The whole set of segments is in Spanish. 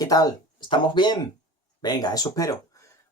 ¿Qué tal? ¿Estamos bien? Venga, eso espero.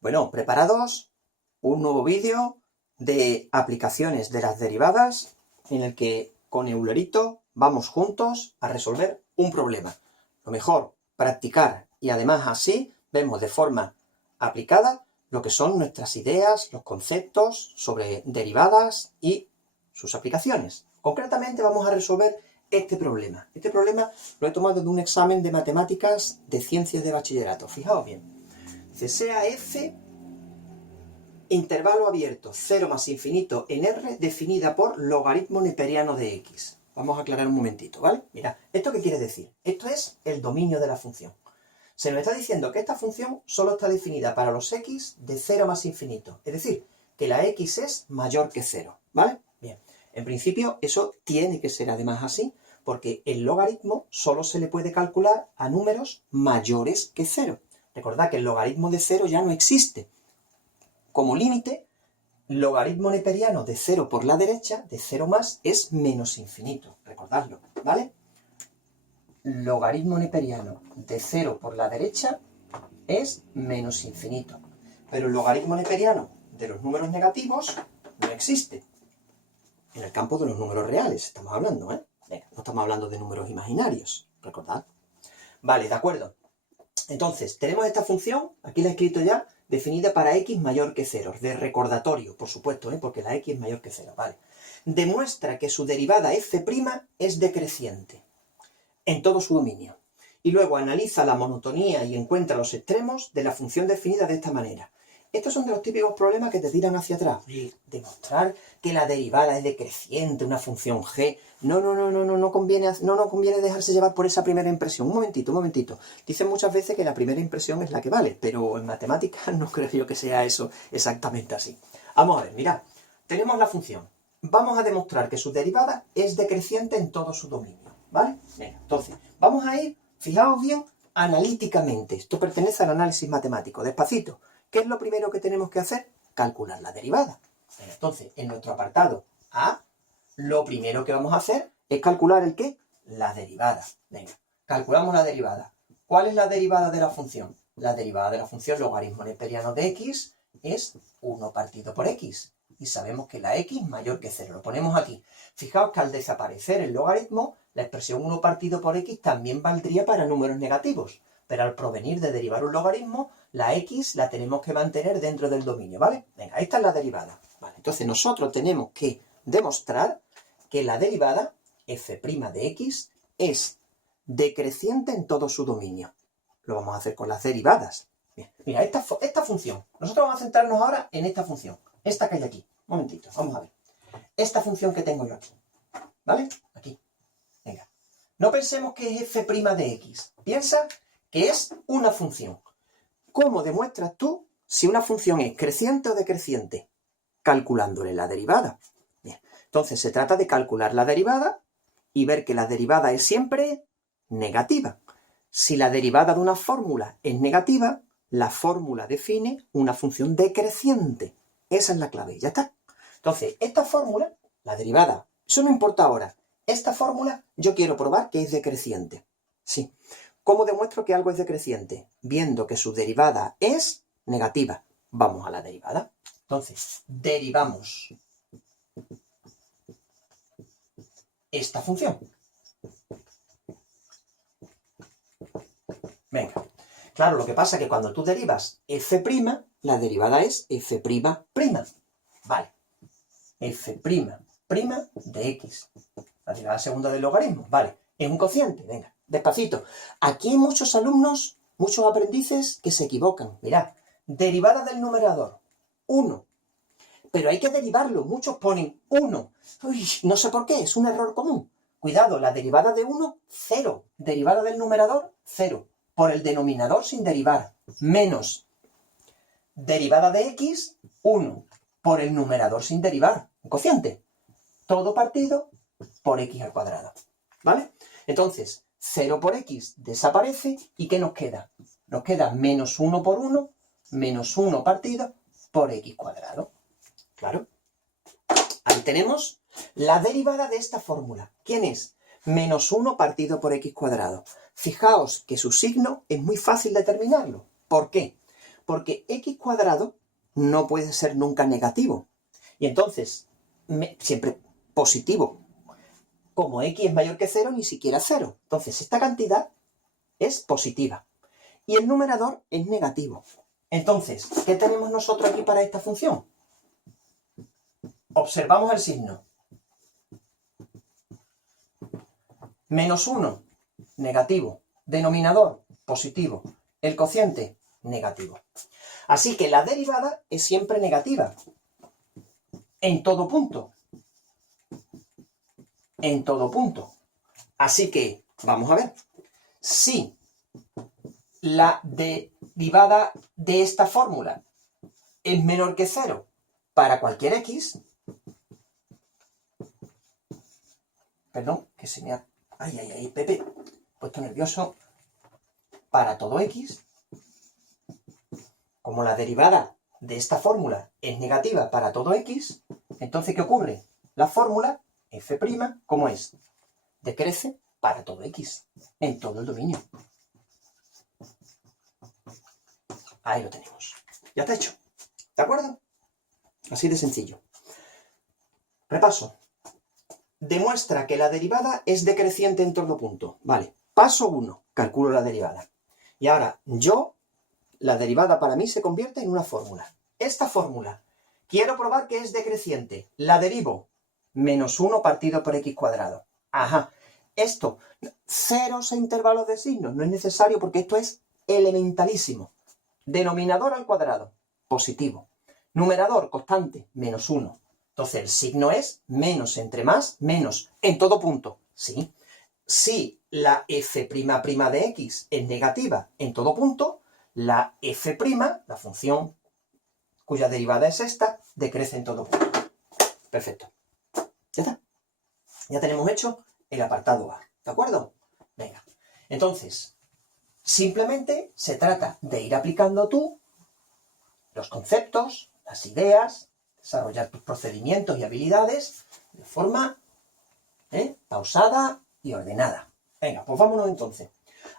Bueno, ¿preparados? Un nuevo vídeo de aplicaciones de las derivadas en el que con Eulerito vamos juntos a resolver un problema. Lo mejor, practicar y además así vemos de forma aplicada lo que son nuestras ideas, los conceptos sobre derivadas y sus aplicaciones. Concretamente vamos a resolver este problema. Este problema lo he tomado de un examen de matemáticas de ciencias de bachillerato. Fijaos bien. Dice, sea f intervalo abierto 0 más infinito en R definida por logaritmo neperiano de x. Vamos a aclarar un momentito, ¿vale? Mira, ¿esto qué quiere decir? Esto es el dominio de la función. Se nos está diciendo que esta función solo está definida para los x de 0 más infinito. Es decir, que la x es mayor que 0, ¿vale? Bien, en principio eso tiene que ser además así, porque el logaritmo solo se le puede calcular a números mayores que 0. Recordad que el logaritmo de 0 ya no existe. Como límite, logaritmo neperiano de 0 por la derecha, de 0 más, es menos infinito. Recordadlo, ¿vale? Logaritmo neperiano de 0 por la derecha es menos infinito. Pero el logaritmo neperiano de los números negativos no existe. En el campo de los números reales estamos hablando, ¿eh? Venga, no estamos hablando de números imaginarios, recordad. Vale, de acuerdo. Entonces, tenemos esta función, aquí la he escrito ya, definida para x mayor que 0, de recordatorio, por supuesto, porque la x es mayor que 0, ¿vale? Demuestra que su derivada f' es decreciente en todo su dominio. Y luego analiza la monotonía y encuentra los extremos de la función definida de esta manera. Estos son de los típicos problemas que te tiran hacia atrás. Demostrar que la derivada es decreciente, una función g. No conviene dejarse llevar por esa primera impresión. Un momentito. Dicen muchas veces que la primera impresión es la que vale, pero en matemáticas no creo yo que sea eso exactamente así. Vamos a ver, mirad. Tenemos la función. Vamos a demostrar que su derivada es decreciente en todo su dominio, ¿vale? Venga, entonces, vamos a ir, fijaos bien, analíticamente. Esto pertenece al análisis matemático. Despacito. ¿Qué es lo primero que tenemos que hacer? Calcular la derivada. Entonces, en nuestro apartado A, lo primero que vamos a hacer es calcular ¿el qué? La derivada. Venga, calculamos la derivada. ¿Cuál es la derivada de la función? La derivada de la función logaritmo neperiano de x es 1 partido por x. Y sabemos que la x es mayor que 0. Lo ponemos aquí. Fijaos que al desaparecer el logaritmo, la expresión 1 partido por x también valdría para números negativos. Pero al provenir de derivar un logaritmo, la x la tenemos que mantener dentro del dominio, ¿vale? Venga, esta es la derivada. Vale, entonces nosotros tenemos que demostrar que la derivada f' de x es decreciente en todo su dominio. Lo vamos a hacer con las derivadas. Bien, mira, esta función. Nosotros vamos a centrarnos ahora en esta función. Esta que hay aquí. Un momentito, vamos a ver. Esta función que tengo yo aquí. ¿Vale? Aquí. Venga. No pensemos que es f' de x. Piensa que es una función. ¿Cómo demuestras tú si una función es creciente o decreciente? Calculándole la derivada. Bien. Entonces se trata de calcular la derivada y ver que la derivada es siempre negativa. Si la derivada de una fórmula es negativa, la fórmula define una función decreciente. Esa es la clave, ya está. Entonces, esta fórmula, la derivada, eso no importa ahora. Esta fórmula yo quiero probar que es decreciente. Sí. ¿Cómo demuestro que algo es decreciente? Viendo que su derivada es negativa. Vamos a la derivada. Entonces, derivamos esta función. Venga. Claro, lo que pasa es que cuando tú derivas f', la derivada es f''. Vale. f' de x. La derivada segunda del logaritmo. Vale. Es un cociente. Venga. Despacito. Aquí hay muchos alumnos, muchos aprendices que se equivocan. Mirad, derivada del numerador, 1. Pero hay que derivarlo. Muchos ponen 1. Uy, no sé por qué, es un error común. Cuidado, la derivada de 1, 0. Derivada del numerador, 0. Por el denominador sin derivar, menos. Derivada de x, 1. Por el numerador sin derivar, un cociente. Todo partido por x al cuadrado. ¿Vale? Entonces, 0 por x desaparece, ¿y qué nos queda? Nos queda menos 1 por 1, menos 1 partido por x cuadrado. Claro. Ahí tenemos la derivada de esta fórmula. ¿Quién es? menos 1 partido por x cuadrado. Fijaos que su signo es muy fácil determinarlo. ¿Por qué? Porque x cuadrado no puede ser nunca negativo. Y entonces, siempre positivo. Como x es mayor que 0, ni siquiera 0. Entonces, esta cantidad es positiva. Y el numerador es negativo. Entonces, ¿qué tenemos nosotros aquí para esta función? Observamos el signo. Menos 1, negativo. Denominador, positivo. El cociente, negativo. Así que la derivada es siempre negativa. En todo punto. En todo punto. Así que, vamos a ver. Si la derivada de esta fórmula es menor que 0 para cualquier x, perdón, que se me ha... Ay, Pepe, puesto nervioso. Para todo x, como la derivada de esta fórmula es negativa para todo x, entonces, ¿qué ocurre? La fórmula f', ¿cómo es? Decrece para todo x, en todo el dominio. Ahí lo tenemos. Ya está hecho. ¿De acuerdo? Así de sencillo. Repaso. Demuestra que la derivada es decreciente en todo punto. Vale. Paso 1. Calculo la derivada. Y ahora, la derivada para mí se convierte en una fórmula. Esta fórmula, quiero probar que es decreciente. La derivo. Menos 1 partido por x cuadrado. Ajá. Esto, ceros e intervalos de signos. No es necesario porque esto es elementalísimo. Denominador al cuadrado, positivo. Numerador, constante, menos 1. Entonces el signo es menos entre más, menos. En todo punto, ¿sí? Si la f'' de x es negativa en todo punto, la f', la función cuya derivada es esta, decrece en todo punto. Perfecto. Ya está. Ya tenemos hecho el apartado A. ¿De acuerdo? Venga. Entonces, simplemente se trata de ir aplicando tú los conceptos, las ideas, desarrollar tus procedimientos y habilidades de forma pausada y ordenada. Venga, pues vámonos entonces.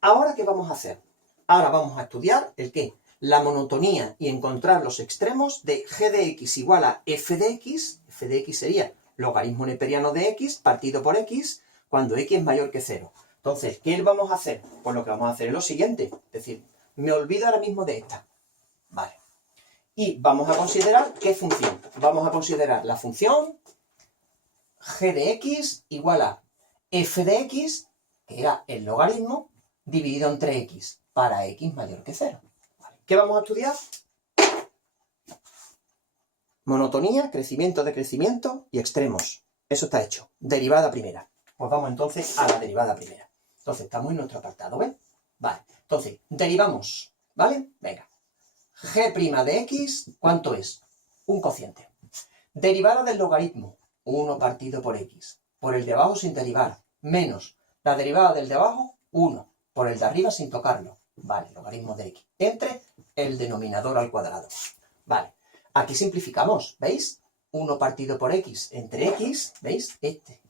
¿Ahora qué vamos a hacer? Ahora vamos a estudiar el qué. La monotonía y encontrar los extremos de g de x igual a f de x. F de x sería logaritmo neperiano de x partido por x cuando x es mayor que 0. Entonces, ¿qué vamos a hacer? Pues lo que vamos a hacer es lo siguiente. Es decir, me olvido ahora mismo de esta. Vale. Y vamos a considerar ¿qué función? Vamos a considerar la función g de x igual a f de x, que era el logaritmo, dividido entre x, para x mayor que 0. Vale. ¿Qué vamos a estudiar? Monotonía, crecimiento, decrecimiento y extremos. Eso está hecho. Derivada primera. Pues vamos entonces a la derivada primera. Entonces, estamos en nuestro apartado, ¿ven? Vale. Entonces, derivamos, ¿vale? Venga. g' de x, ¿cuánto es? Un cociente. Derivada del logaritmo, 1 partido por x. Por el de abajo sin derivar, menos la derivada del de abajo, 1. Por el de arriba sin tocarlo. Vale, logaritmo de x. Entre el denominador al cuadrado. Vale. Aquí simplificamos, ¿veis? 1 partido por x entre x, ¿veis? Este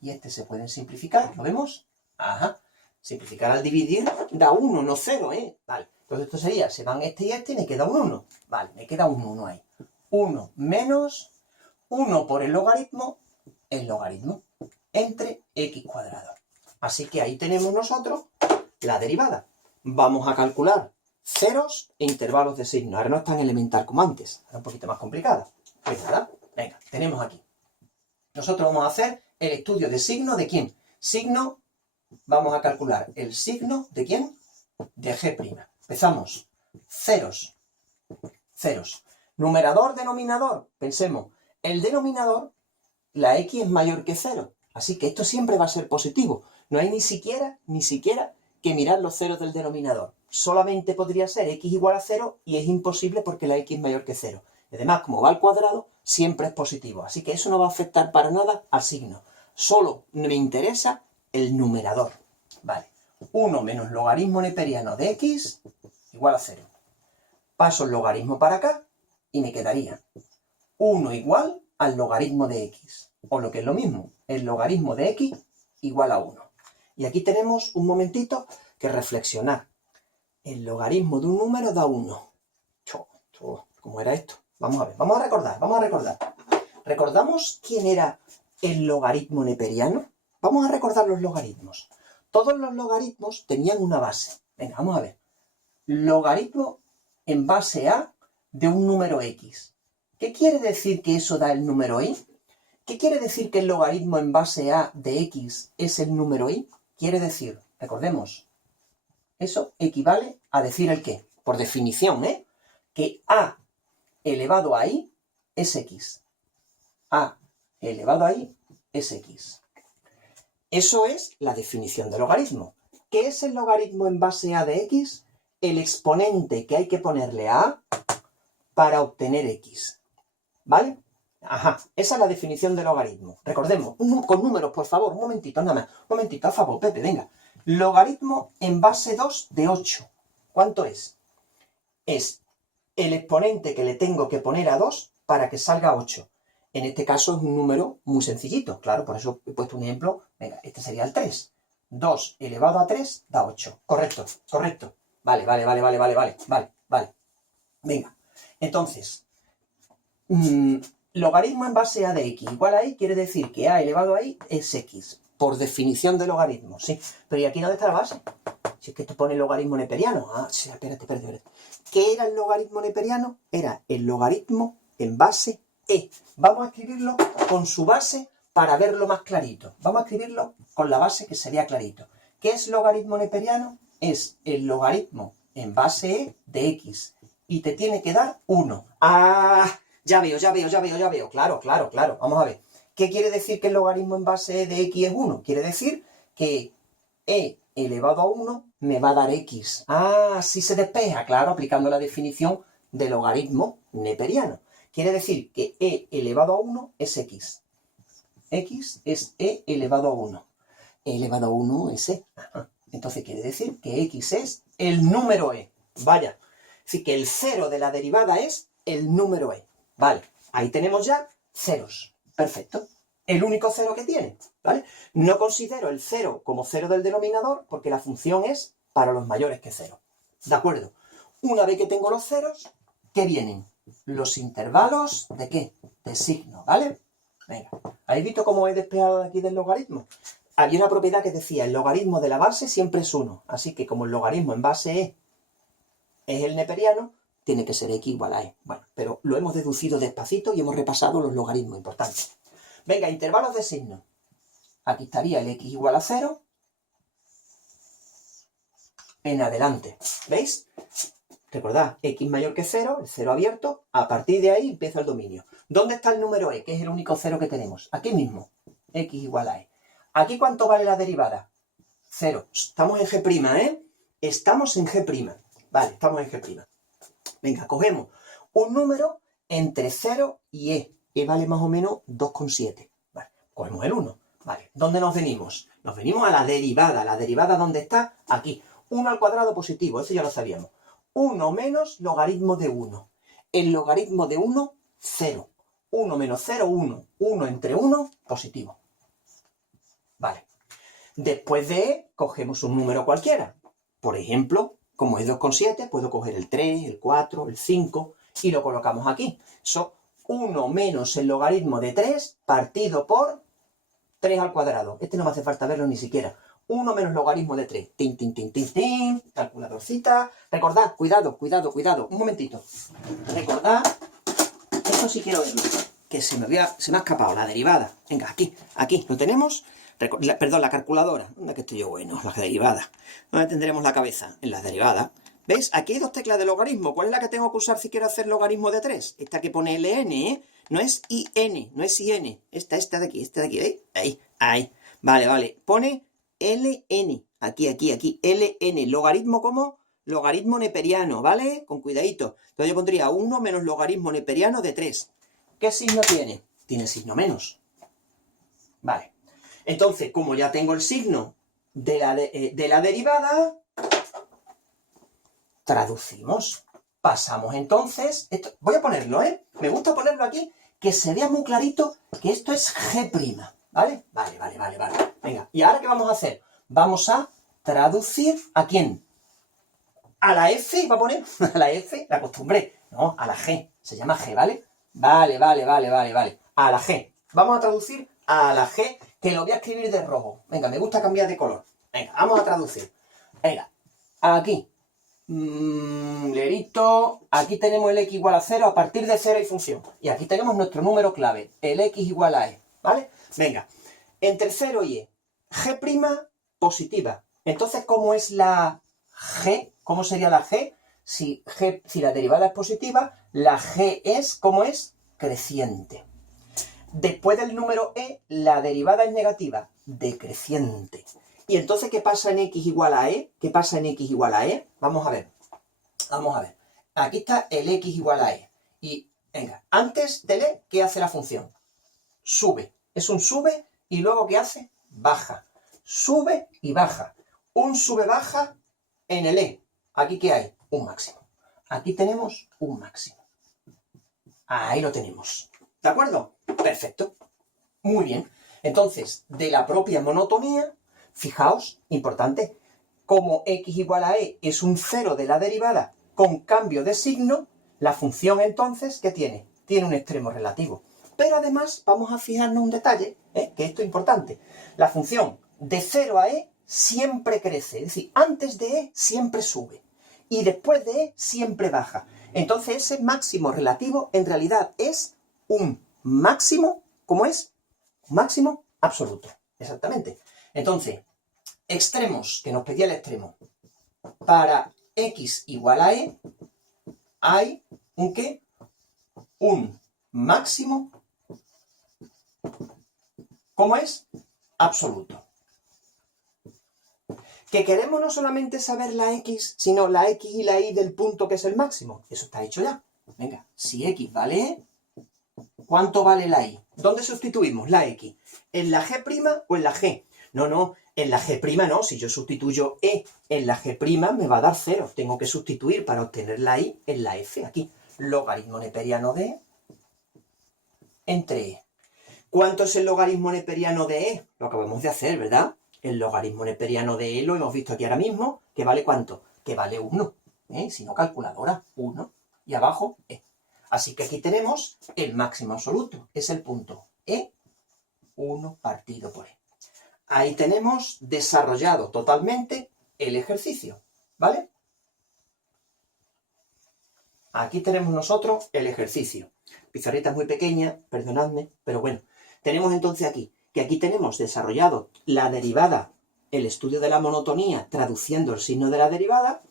y este se pueden simplificar, ¿lo vemos? Ajá. Simplificar al dividir da 1, no 0, ¿eh? Vale. Entonces esto sería, se van este y este y me queda un 1. Vale, me queda un 1 ahí. 1 menos 1 por el logaritmo, entre x cuadrado. Así que ahí tenemos nosotros la derivada. Vamos a calcular ceros e intervalos de signo. Ahora no es tan elemental como antes, es un poquito más complicada. Pues nada, venga, tenemos aquí. Nosotros vamos a hacer el estudio de signo de quién. Signo, vamos a calcular el signo de quién, de g'. Empezamos. Ceros. Ceros. Numerador, denominador. Pensemos, el denominador, la x es mayor que 0. Así que esto siempre va a ser positivo. No hay ni siquiera que mirar los ceros del denominador. Solamente podría ser x igual a 0 y es imposible porque la x es mayor que 0. Y además, como va al cuadrado, siempre es positivo. Así que eso no va a afectar para nada al signo. Solo me interesa el numerador. Vale. 1 menos logaritmo neperiano de x igual a 0. Paso el logaritmo para acá y me quedaría 1 igual al logaritmo de x. O lo que es lo mismo, el logaritmo de x igual a 1. Y aquí tenemos un momentito que reflexionar. El logaritmo de un número da 1. ¿Cómo era esto? Vamos a ver, vamos a recordar. ¿Recordamos quién era el logaritmo neperiano? Vamos a recordar los logaritmos. Todos los logaritmos tenían una base. Venga, vamos a ver. Logaritmo en base a de un número x. ¿Qué quiere decir que eso da el número y? ¿Qué quiere decir que el logaritmo en base a de x es el número y? Quiere decir, recordemos, eso equivale a decir el qué. Por definición, que a elevado a i es x. A elevado a i es x. Eso es la definición de logaritmo. ¿Qué es el logaritmo en base a de x? El exponente que hay que ponerle a a para obtener x. ¿Vale? Ajá, esa es la definición de logaritmo. Recordemos, con números, por favor, un momentito, nada más. Un momentito, a favor, Pepe, venga. Logaritmo en base 2 de 8. ¿Cuánto es? Es el exponente que le tengo que poner a 2 para que salga 8. En este caso es un número muy sencillito, claro, por eso he puesto un ejemplo. Venga, este sería el 3. 2 elevado a 3 da 8. Correcto. Vale. Venga, entonces, logaritmo en base a de x igual a y quiere decir que a elevado a y es x. Por definición de logaritmo, sí. Pero ¿y aquí dónde está la base? Si es que esto pone logaritmo neperiano. Ah, sí, espérate. ¿Qué era el logaritmo neperiano? Era el logaritmo en base e. Vamos a escribirlo con su base para verlo más clarito. Vamos a escribirlo con la base que sería clarito. ¿Qué es logaritmo neperiano? Es el logaritmo en base e de x. Y te tiene que dar 1. ¡Ah! Ya veo. Claro. Vamos a ver. ¿Qué quiere decir que el logaritmo en base de x es 1? Quiere decir que e elevado a 1 me va a dar x. Ah, así se despeja, claro, aplicando la definición de logaritmo neperiano. Quiere decir que e elevado a 1 es x. X es e elevado a 1. E elevado a 1 es e. Ajá. Entonces quiere decir que x es el número e. Vaya. Así que el cero de la derivada es el número e. Vale, ahí tenemos ya ceros. Perfecto. El único cero que tiene, ¿vale? No considero el cero como cero del denominador porque la función es para los mayores que cero. ¿De acuerdo? Una vez que tengo los ceros, ¿qué vienen? Los intervalos ¿de qué? De signo, ¿vale? Venga, ¿habéis visto cómo he despejado de aquí del logaritmo? Había una propiedad que decía el logaritmo de la base siempre es 1. Así que como el logaritmo en base e es el neperiano, tiene que ser x igual a e. Bueno, pero lo hemos deducido despacito y hemos repasado los logaritmos importantes. Venga, intervalos de signo. Aquí estaría el x igual a 0 en adelante. ¿Veis? Recordad, x mayor que 0, el 0 abierto, a partir de ahí empieza el dominio. ¿Dónde está el número e? Que es el único 0 que tenemos. Aquí mismo, x igual a e. ¿Aquí cuánto vale la derivada? 0. Estamos en G', Estamos en G'. Vale, estamos en G'. Venga, cogemos un número entre 0 y e. E vale más o menos 2,7. Vale, cogemos el 1. Vale, ¿dónde nos venimos? Nos venimos a la derivada. ¿La derivada dónde está? Aquí. 1 al cuadrado positivo, eso ya lo sabíamos. 1 menos logaritmo de 1. El logaritmo de 1, 0. 1 menos 0, 1. 1 entre 1, positivo. Vale. Después de e, cogemos un número cualquiera. Por ejemplo, como es 2,7, puedo coger el 3, el 4, el 5 y lo colocamos aquí. Eso 1 menos el logaritmo de 3 partido por 3 al cuadrado. Este no me hace falta verlo ni siquiera. 1 menos logaritmo de 3. Tin. Calculadorcita. Recordad, cuidado. Un momentito. Recordad, esto sí quiero verlo. Que se me ha escapado la derivada. Venga, aquí. ¿Lo tenemos? Perdón, la calculadora. ¿Dónde que estoy yo? Bueno, la derivada. ¿Dónde tendremos la cabeza? En la derivada. ¿Veis? Aquí hay dos teclas de logaritmo. ¿Cuál es la que tengo que usar si quiero hacer logaritmo de 3? Esta que pone ln, No es in, no es in. Esta de aquí, ¿veis? Ahí. Vale. Pone ln. Aquí. ln. Logaritmo como logaritmo neperiano, ¿vale? Con cuidadito. Entonces yo pondría 1 menos logaritmo neperiano de 3. ¿Qué signo tiene? Tiene signo menos. Vale. Entonces, como ya tengo el signo de la derivada, traducimos. Pasamos entonces, voy a ponerlo, Me gusta ponerlo aquí, que se vea muy clarito que esto es G'. ¿vale? Vale. Venga, ¿y ahora qué vamos a hacer? Vamos a traducir ¿a quién? ¿A la F? ¿Va a poner? ¿A la F? La acostumbré. No, a la G. Se llama G, ¿vale? Vale. A la G. Vamos a traducir a la G, que lo voy a escribir de rojo. Venga, me gusta cambiar de color. Venga, vamos a traducir. Venga, aquí. Lerito. Aquí tenemos el x igual a 0. A partir de 0 hay función. Y aquí tenemos nuestro número clave. El x igual a e. ¿Vale? Venga. Entre 0 y e. G' positiva. Entonces, ¿cómo es la G? ¿Cómo sería la G? Si la derivada es positiva, la G es, ¿cómo es? Creciente. Después del número e, la derivada es negativa, decreciente. Y entonces, ¿qué pasa en x igual a e? ¿Qué pasa en x igual a e? Vamos a ver. Aquí está el x igual a e. Y, venga, antes del e, ¿qué hace la función? Sube. Es un sube y luego, ¿qué hace? Baja. Sube y baja. Un sube-baja en el e. ¿Aquí qué hay? Un máximo. Aquí tenemos un máximo. Ahí lo tenemos. ¿De acuerdo? Perfecto. Muy bien. Entonces, de la propia monotonía, fijaos, importante, como x igual a e es un cero de la derivada con cambio de signo, la función entonces, ¿qué tiene? Tiene un extremo relativo. Pero además, vamos a fijarnos un detalle, que esto es importante. La función de 0 a e siempre crece, es decir, antes de e siempre sube y después de e siempre baja. Entonces ese máximo relativo en realidad es un máximo, ¿cómo es? Un máximo absoluto, exactamente. Entonces, extremos, que nos pedía el extremo. Para x igual a e hay un ¿qué? Un máximo, ¿cómo es? Absoluto. Que queremos no solamente saber la x, sino la x y la y del punto que es el máximo. Eso está hecho ya. Venga, si x vale e, ¿cuánto vale la y? ¿Dónde sustituimos la x? ¿En la g' o en la g? No, en la g' no. Si yo sustituyo e en la g' me va a dar 0. Tengo que sustituir para obtener la y en la f. Aquí, logaritmo neperiano de e entre e. ¿Cuánto es el logaritmo neperiano de e? Lo acabamos de hacer, ¿verdad? El logaritmo neperiano de e lo hemos visto aquí ahora mismo, que vale ¿cuánto? Que vale 1, si no calculadora, 1, y abajo e. Así que aquí tenemos el máximo absoluto, es el punto e, 1 partido por e. Ahí tenemos desarrollado totalmente el ejercicio, ¿vale? Aquí tenemos nosotros el ejercicio. Pizarrita es muy pequeña, perdonadme, pero bueno. Tenemos entonces aquí, que aquí tenemos desarrollado la derivada, el estudio de la monotonía, traduciendo el signo de la derivada,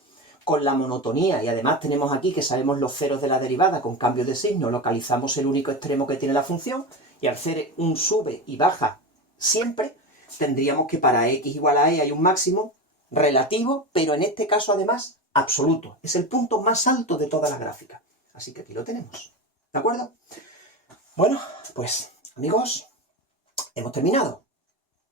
con la monotonía, y además tenemos aquí que sabemos los ceros de la derivada con cambio de signo, localizamos el único extremo que tiene la función, y al hacer un sube y baja siempre, tendríamos que para x igual a e hay un máximo relativo, pero en este caso además absoluto. Es el punto más alto de toda la gráfica. Así que aquí lo tenemos. ¿De acuerdo? Bueno, pues amigos, hemos terminado.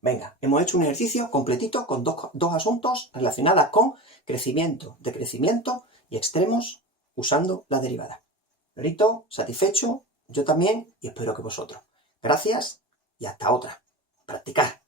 Venga, hemos hecho un ejercicio completito con dos asuntos relacionados con crecimiento, decrecimiento y extremos usando la derivada. Lorito, satisfecho, yo también y espero que vosotros. Gracias y hasta otra. Practicar.